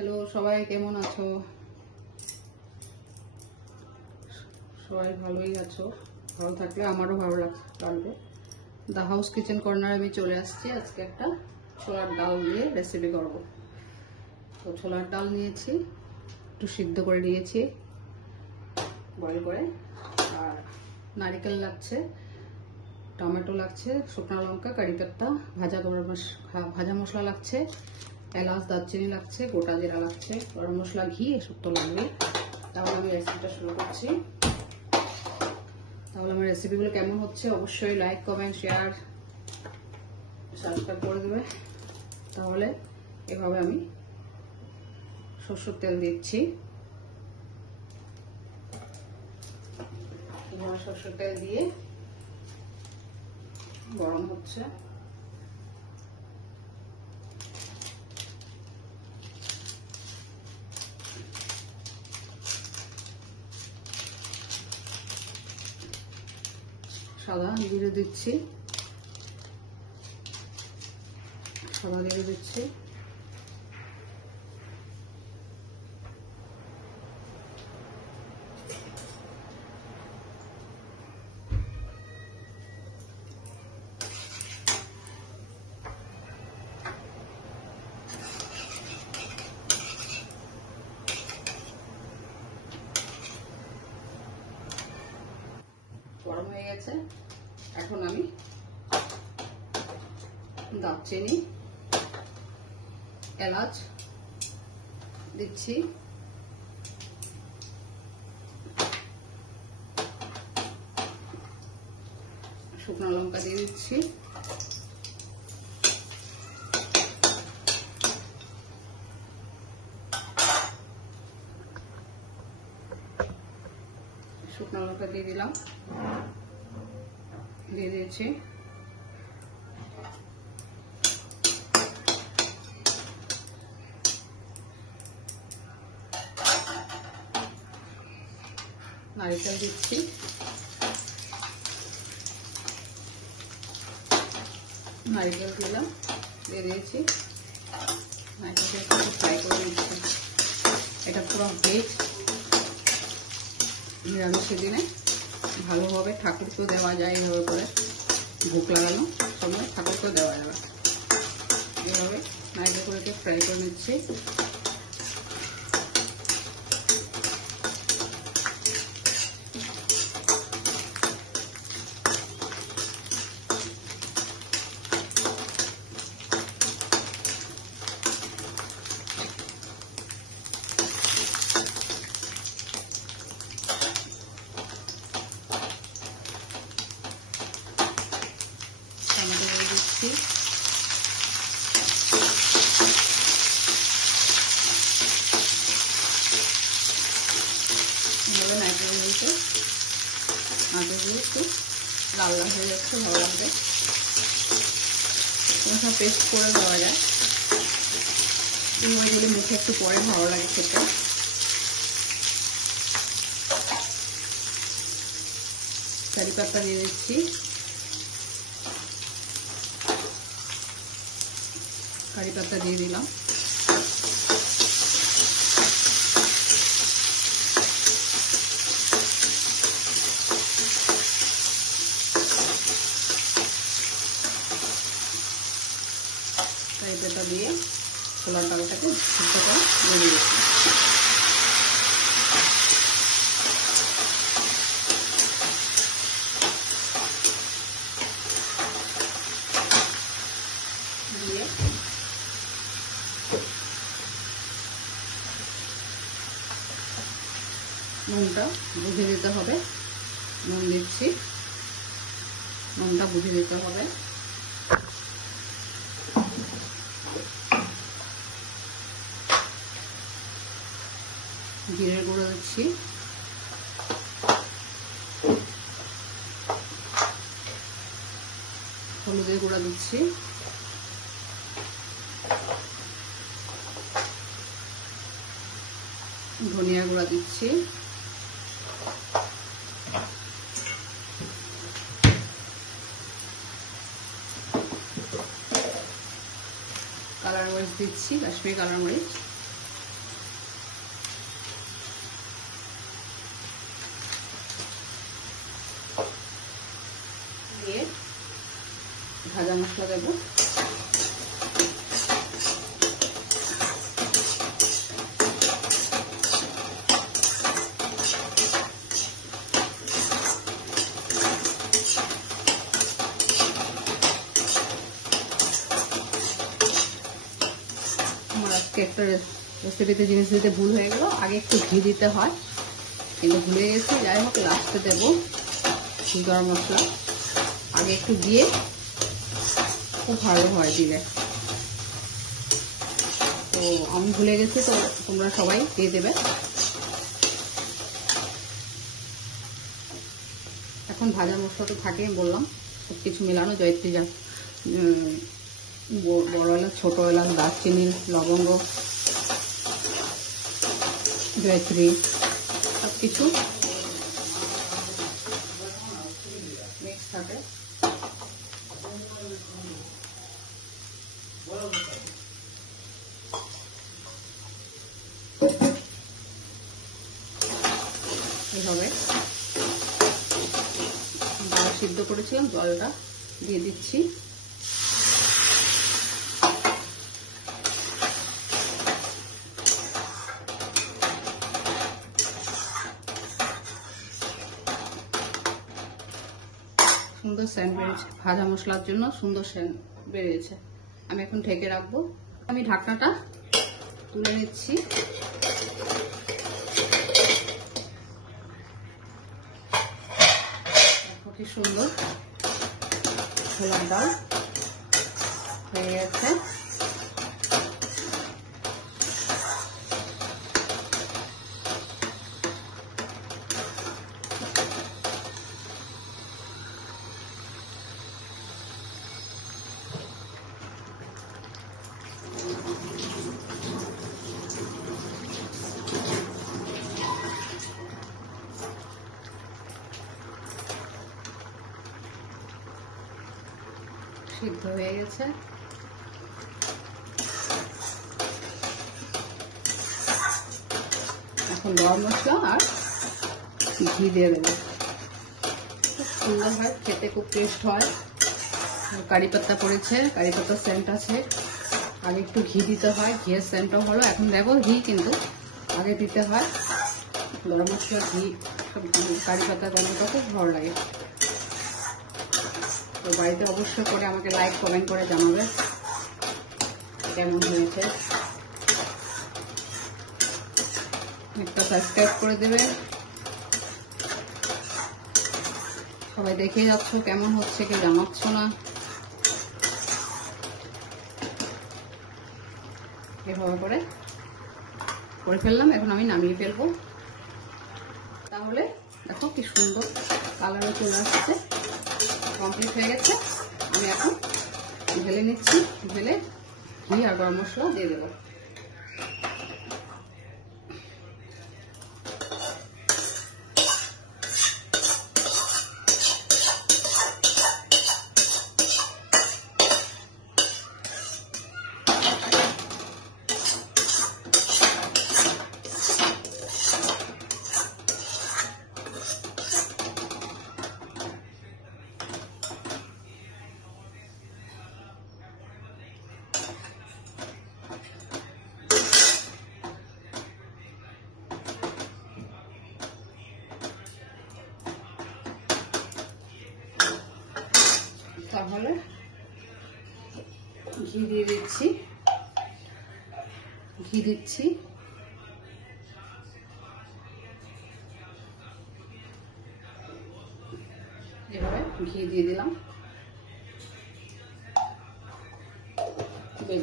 Hello সবাই, কেমন আছো? সবাই ভালোই আছো। ভালো থাকলে আমারও ভালো লাগবে। দ্য হাউস কিচেন কর্নার আমি চলে আসছি। আজকে একটা ছোলার ডাল দিয়ে রেসিপি করব। তো ছোলার ডাল নিয়েছি, একটু সিদ্ধ করে নিয়েছি বয়েল করে, আর নারকেল লাগছে, টমেটো লাগছে, শুকনো লঙ্কা, কারি পাতা, ভাজা মশলা লাগছে, এলাচ, দারচিনি লাগছে, গোটা জিরা লাগছে, গরম মশলা, ঘি, এসব তো লাগবে। তাহলে আমি রেসিপিটা শুরু করছি। তাহলে আমার রেসিপিগুলো কেমন হচ্ছে অবশ্যই লাইক, কমেন্ট, শেয়ার, সাবস্ক্রাইব করে দেবে। তাহলে এভাবে আমি সরষের তেল দিচ্ছি। সরষের তেল দিয়ে গরম হচ্ছে। সাদা জিরে দিচ্ছি, সাদা জিরে দিচ্ছি, গরম হয়ে গেছে। এখন আমি দারচিনি, এলাচ দিচ্ছি, শুকনো লঙ্কা দিয়ে দিচ্ছি, শুকনো লঙ্কা দিয়ে দিলাম, দিয়ে দিয়েছি। নারকেল দিচ্ছি, নারকেল দিলাম, দিয়ে দিয়েছি। নারকেলটা একটু ফ্রাই করে দিচ্ছি। এটা পুরো ভেজ নিরামিষের দিনে ভালোভাবে ঠাকুরকেও দেওয়া যায়। এভাবে করে ভোগ লাগানো সময় ঠাকুরকেও দেওয়া যাবে। এভাবে নারকেল করে ফ্রাই করে নিচ্ছি। নারকেলগুলো একটু লাল লাল হয়ে যাচ্ছে, ভালো লাগবে। সব পেস্ট করে দেওয়া যায়, ওইগুলি মুখে একটু পরে ভালো লাগে খেতে। কারি পাতা দিয়ে দিচ্ছি, কারি পাতা দিয়ে দিলাম, কারি পাতা দিয়ে ছোলার ডালটাকে সিদ্ধ করে দিয়ে দিচ্ছি। দিয়ে নুনটা বুঝে দিতে হবে, নুন দিচ্ছি, নুনটা বুঝে দিতে হবে। জিরের গুঁড়ো দিচ্ছি, হলুদের গুঁড়া দিচ্ছি, ধনিয়া গুঁড়া দিচ্ছি, কালার মরিচ দিচ্ছি, কাশ্মীরি কালার মরিচ, ভাজা মশলা দেবো। আমার আজকে একটা রেসিপিতে জিনিস দিতে ভুল হয়ে গেল, আগে একটু ঘি দিতে হয় কিন্তু ভুলে গেছি। যাই হোক, লাস্টে দেবো ঘি গরম মশলা। আগে একটু দিয়ে খুব ভালো হয় দিলে, তো আমি ভুলে গেছি, তো তোমরা সবাই দিয়ে দেবে। এখন ভাজা মশলা তো থাকে বললাম, সব কিছু মেলানো, জয়ত্রী যা বড় এলাচ, ছোট এলাচ, দারচিনি, লবঙ্গ, জয়ত্রী সব কিছু মিক্স থাকে। এইভাবে ডাল সিদ্ধ করেছিলাম, জলটা দিয়ে দিচ্ছি। সুন্দর সেন্ট বেরিয়েছে, ভাজা মশলার জন্য সুন্দর সেন্ট বেরিয়েছে। আমি এখন ঢেকে রাখবো। আমি ঢাকনাটা তুলে নিচ্ছি। কি সুন্দর ছোলার ডাল হয়ে গেছে। সিদ্ধ হয়ে গেছে। এখন গরম মশলা আর ঘি দিয়ে দেবো। খুব সুন্দর হয় খেতে, খুব টেস্ট হয়। কারি পাতা পড়েছে, কারি পাতার সেন্ট আছে। আগে একটু ঘি দিতে হয়, ঘিয়ের সেন্টও ভালো। এখন দেখো ঘি কিন্তু আগে দিতে হয়। গরম মশলা, ঘি, সব কারি পাতা গন্ধটা খুব ভালো লাগে। তো বাড়িতে অবশ্যই করে আমাকে লাইক কমেন্ট করে জানাবে কেমন হয়েছে। একটা সাবস্ক্রাইব করে দেবে। সবাই দেখে যাচ্ছ কেমন হচ্ছে, কেউ জানাচ্ছ না। এভাবে করে ফেললাম। এখন আমি নামিয়ে ফেলবো। তাহলে দেখো কি সুন্দর কালারে চলে আসছে, কমপ্লিট হয়ে গেছে। আমি এখন ঢেলে নিচ্ছি। ঢেলে ঘি আর গরম মশলা দিয়ে দেবো। তাহলে ঘি দিয়ে দিচ্ছি। এভাবে ঘি দিয়ে দিলাম।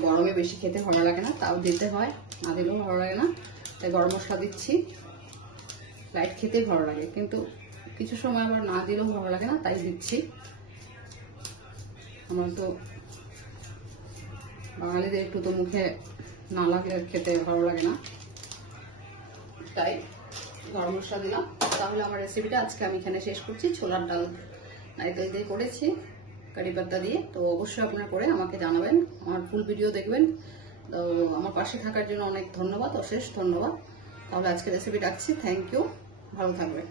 গরমে বেশি খেতে ভালো লাগে না, তাও দিতে হয়, না দিলেও ভালো লাগে না। তাই গরম মশলা দিচ্ছি। লাইট খেতে ভালো লাগে, কিন্তু কিছু সময় আবার না দিলেও ভালো লাগে না, তাই দিচ্ছি। আমার তো বাঙালিদের একটু তো মুখে না লাগলে খেতে ভালো লাগে না, তাই গরম মশলা দিলাম। তাহলে আমার রেসিপিটা আজকে আমি এখানে শেষ করছি। ছোলার ডাল নারকেল দিয়ে করেছি, কারি পাতা দিয়ে। তো অবশ্যই আপনারা করে আমাকে জানাবেন, আমার ফুল ভিডিও দেখবেন। তো আমার পাশে থাকার জন্য অনেক ধন্যবাদ, অশেষ ধন্যবাদ। তাহলে আজকে রেসিপি রাখছি। থ্যাংক ইউ, ভালো থাকবেন।